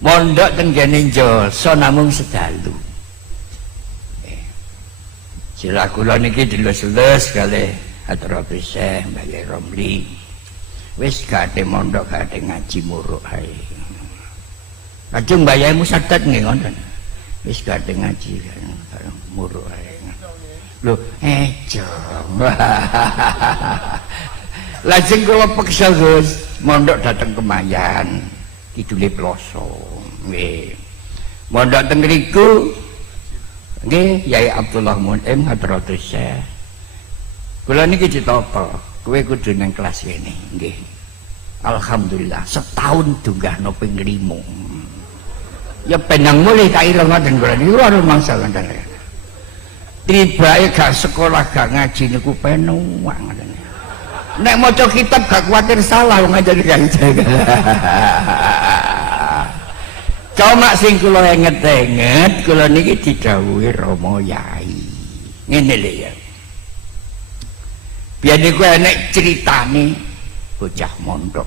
mondok teng kene Jasa namung sedalu. Sila kula niki dilus-lus kalih Hadratus Syekh Mbah Romli. Wis gate mondok gate ngaji muruk ae. Kajeng Mbah Yai Musaddad nggih ngoten. Wis gate ngaji muruk ae. Lho, jong. Lajeng kula peksa Gus mondok dateng Kemayan, kidule Ploso. Nggih. Mondok teng mriku nggih Yai Abdullah Munim Hadratus Syekh. Kula niki ditapa, kowe kudu nang kelas kene, nggih. Alhamdulillah setahun dunggahno ping 5. Ya penang mulih tak ira ngoten kula niku ora mangsa ngoten. Tibake gak sekolah gak ngaji niku penuwang ngoten. Nek maca kitab gak kuwatir salah wong ngajari kanjeng. Cuma sing kula enget-enget kula niki didhawuhi Rama Yai. Ngene lho ya. Biyen niku enek critane bocah mondok.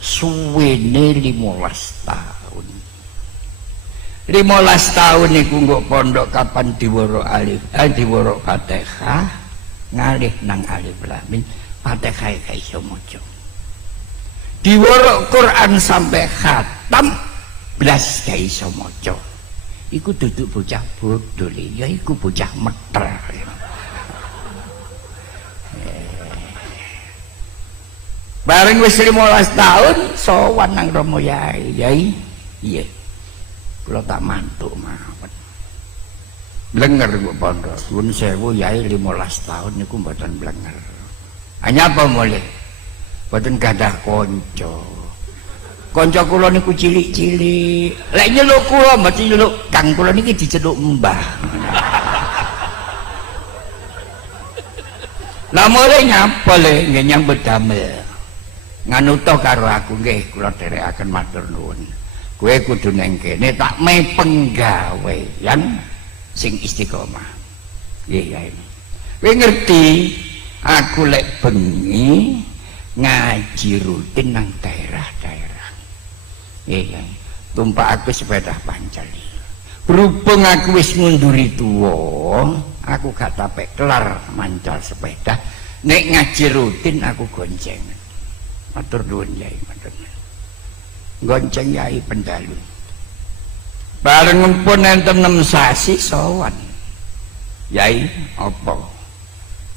Suwene 15 tahun. 15 tahun niku nggo pondok kapan diworo alif, diworo Fatihah, ngalih nang alif lam mim, Fatihah gak iso maca. Diworo Quran sampai khatam blas gak iso maca. Iku duduk bocah bodho ya iku bocah meter. Bareng wis 15 tahun sowan nang Rama Yai. Yai, iya. Kula tak mantuk mawon. Blenger kok pondok. Nuwun sewu Yai 15 tahun niku mboten blenger. Hanya apa mulih? Mboten gadah kanca. Kanca kula niku cilik-cilik. Lek nyeluk kula mesti nyeluk Kang kula niki diceluk Mbah. Lah mulih nyapa le nggih nyambut damel. Nganuta karo aku nggih kula dherekaken matur nuwun. Kowe kudu neng kene tak penggawean sing istiqomah. Nggih Yai. Kowe ngerti aku lek bengi ngaji rutin nang daerah-daerah. Nggih Yai. Tumpak aku sepeda pancali. Berhubung aku wis ngunduri tuwa, aku gak tapek kelar mancal sepeda. Nek ngaji rutin aku gonceng. Matur nuwun Yai, matur nuwun. Gonceng Yai Pendalu. Bareng pun enten 6 sasi sowan. Yai, apa?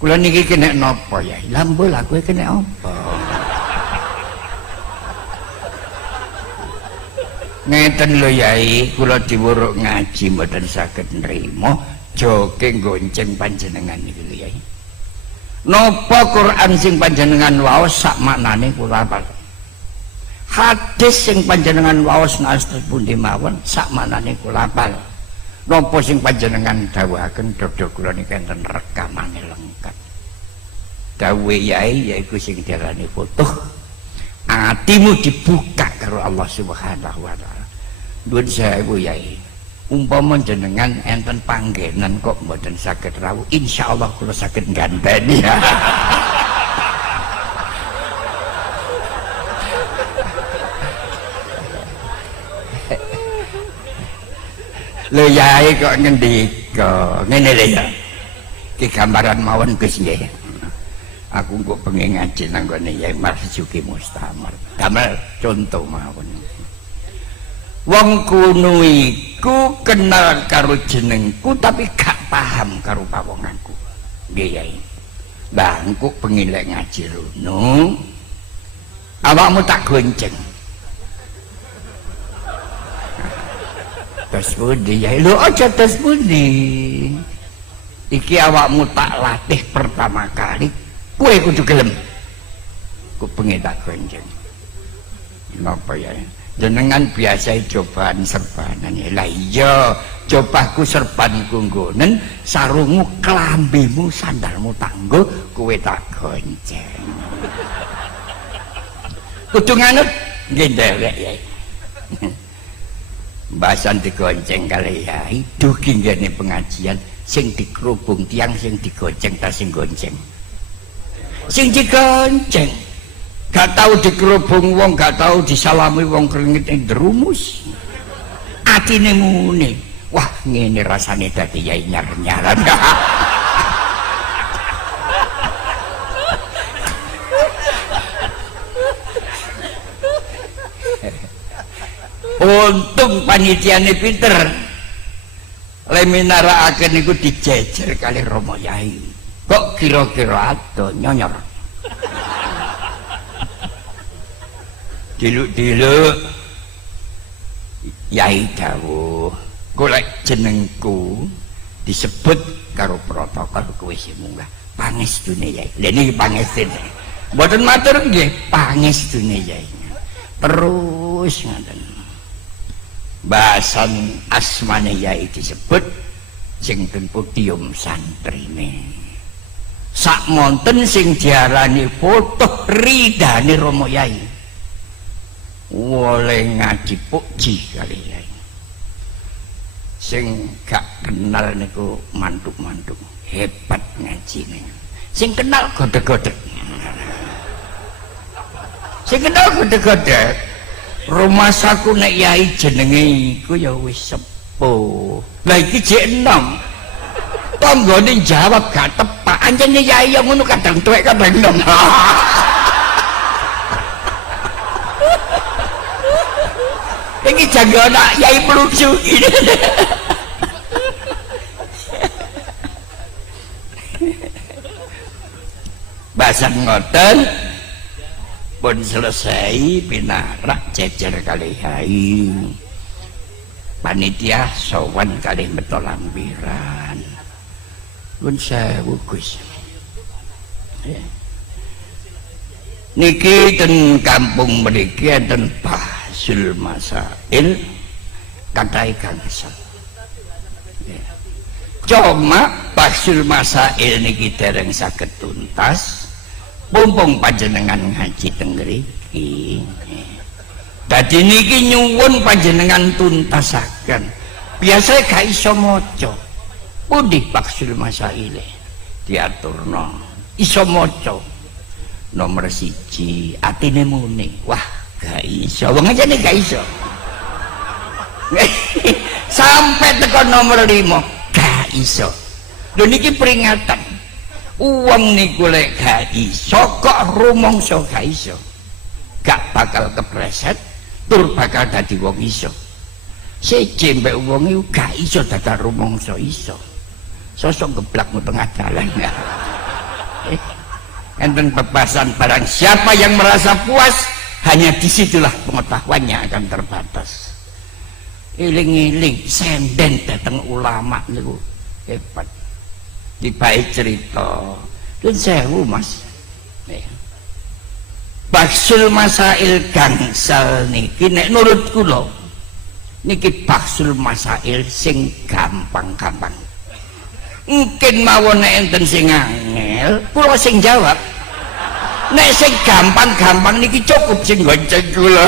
Kula niki kena napa Yai? Lah mbul aku kena apa? Ngeten lho Yai, kula diwuruk ngaji mboten saged nrimo, joge gonceng panjenengan niku lho Yai. Napa Quran sing panjenengan waos sak maknane kula apal. Hadis sing panjenengan waos ngasten pundi mawon sak maknane kula apal. Napa sing panjenengan dawuhaken dodho kula niki enten rekamane lengkap. Dawuhe Yai yaiku sing diarani futuh. Atimu dibuka karo Allah Subhanahu wa taala. Nuwun sewu Yai. Umpama jenengan enten panggenan kok mboten saged rawuh, insyaallah kula saged ngganteni. Lho Yai kok ngendika ngene lho ya. Ki gambaran mawon Gus nggih. Aku kok pengen ngaji nang gone Yai Marzuki Mustamar. Damel contoh mawon. Wong kuno iku kenal karo jenengku tapi gak paham karo pawonganku. Nggih Yai. Lah engko pengen lek ngaji rono. Awakmu tak gonceng. Tes budi Yai. Lho aja tes budi. Iki awakmu tak latih pertama kali. Kowe kudu gelem. Ku pengen tak gonceng. Napa Yai? Jenengan biasa cobaan serbanan ya. Lah iya, cobaku serbanku nggonen, sarungmu klambimu sandalmu tanggo, kowe tak gonceng. Kudu nganut nggih nderek Yai. Mbasan digonceng kali Yai, dugi ngene pengajian sing dikerubung tiang sing digonceng ta sing gonceng. Sing digonceng. gak tahu dikerubung wong, gak tahu disalami wong keringet yang derumus. Atine muni, wah ngene rasane dadi yai nyar-nyaran. Untung panitiane pinter. Leminarakaken niku dijejer kali Rama Yai. Kok kira-kira ado nyonyor. Diluk-diluk Yai dawuh, golek jenengku disebut karo protokol kowe sing munggah. Pangestune Yai. Lha niki pangestune. Mboten matur nggih, pangestune Yai. Terus ngoten. Bahasan asmane Yai disebut sing ten podium santrine. Sak monten sing diarani foto ridane Rama Yai. Woleh ngaji puji kali Yai. Sing gak kenal niku mantuk-mantuk, hebat ngajine. Sing kenal godheg-godheg. Sing kenal godheg-godheg. Rumah saku nek Yai jenenge iku ya wis sepuh. Lah iki jek enom. Tanggane jawab gak tepak. Anjene Yai yang ngono kadang tuwek kadang enom. Iki jago anak Yai pelucu iki. Bahasan ngoten pun selesai pinarak jejer kali Yai. Panitia sowan kali beto lampiran. Pun sewu Gus. Niki ten kampung mriki enten Bahsul Masail kathah gangsal. Cuma Bahsul Masail niki dereng saged tuntas. Mumpung panjenengan ngaji teng mriki. Dadi niki nyuwun panjenengan tuntasaken. Biasa gak iso maca. Pundi Bahsul Masaile diaturno. Iso maca. Nomor 1 atine muni. Wah, gak iso. Wong aja nek gak iso. Sampai tekan nomor 5 gak iso. Lho niki peringatan. Uang niku lek gak iso kok rumangsa gak iso. Gak bakal kepleset tur bakal dadi wong iso. Siji mbek wong iku gak iso dadak rumangsa iso. Sosok geblakmu tengah jalan ya. Enten pepasan barang siapa yang merasa puas hanya disitulah pengetahuannya akan terbatas. Iling-iling senden datang ulama niku hebat. Dibaik cerita dan sewu Mas. Bahsul Masail gangsal niki nek nurut kula niki Bahsul Masail sing gampang-gampang. Mungkin mawon nek enten sing angel kula sing jawab. Nek sing gampang-gampang niki cukup sing gonceng kula.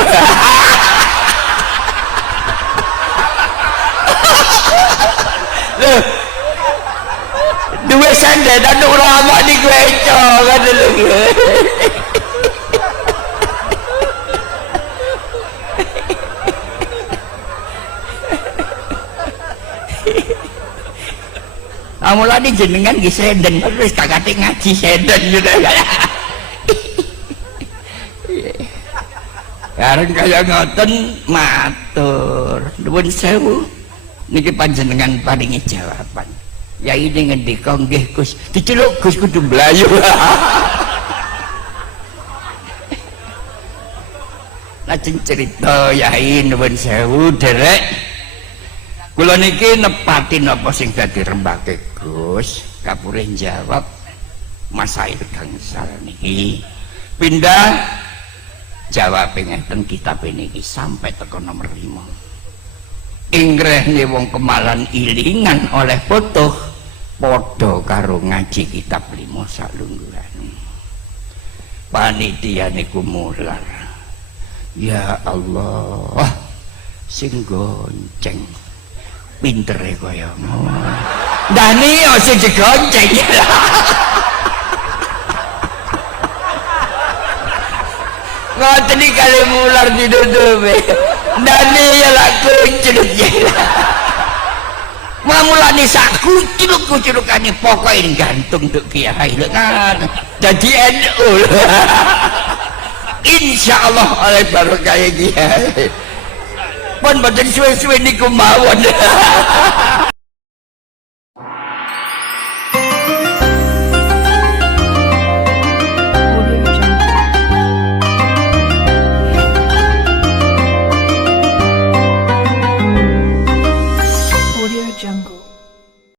Dua sandal dan ulama di gereja kan dulu. Amulane jenengan nggih senden terus kakate ngaji senden gitu. Kareng kaya ngoten matur. Nuwun sewu niki panjenengan paringi jawaban. Ya ini ngendika nggih Gus, diceluk Gus kudu mlayu. Lajeng cerita Yai nuwun sewu derek. Kula niki nepati napa sing dadi rembake Gus, kapure jawab masail gangsal niki. Pindah jawab ngeten kitab niki sampai teko nomor 5. Ingrehne wong kemalan ilingan oleh foto padha karo ngaji kitab 5 salungguhan. Panitia niku mular. Ya Allah, sing gonceng pintere kaya ngono. Dani sing digonceng. ngoten iki kali mular ditutupi ndane ya lak kucruk ya mamulane sak kucruk-kucrukane pokoke gantung nduk kiai lho kan dadi NU insyaallah oleh barokah kiai pun boten suwe-suwe niku mawon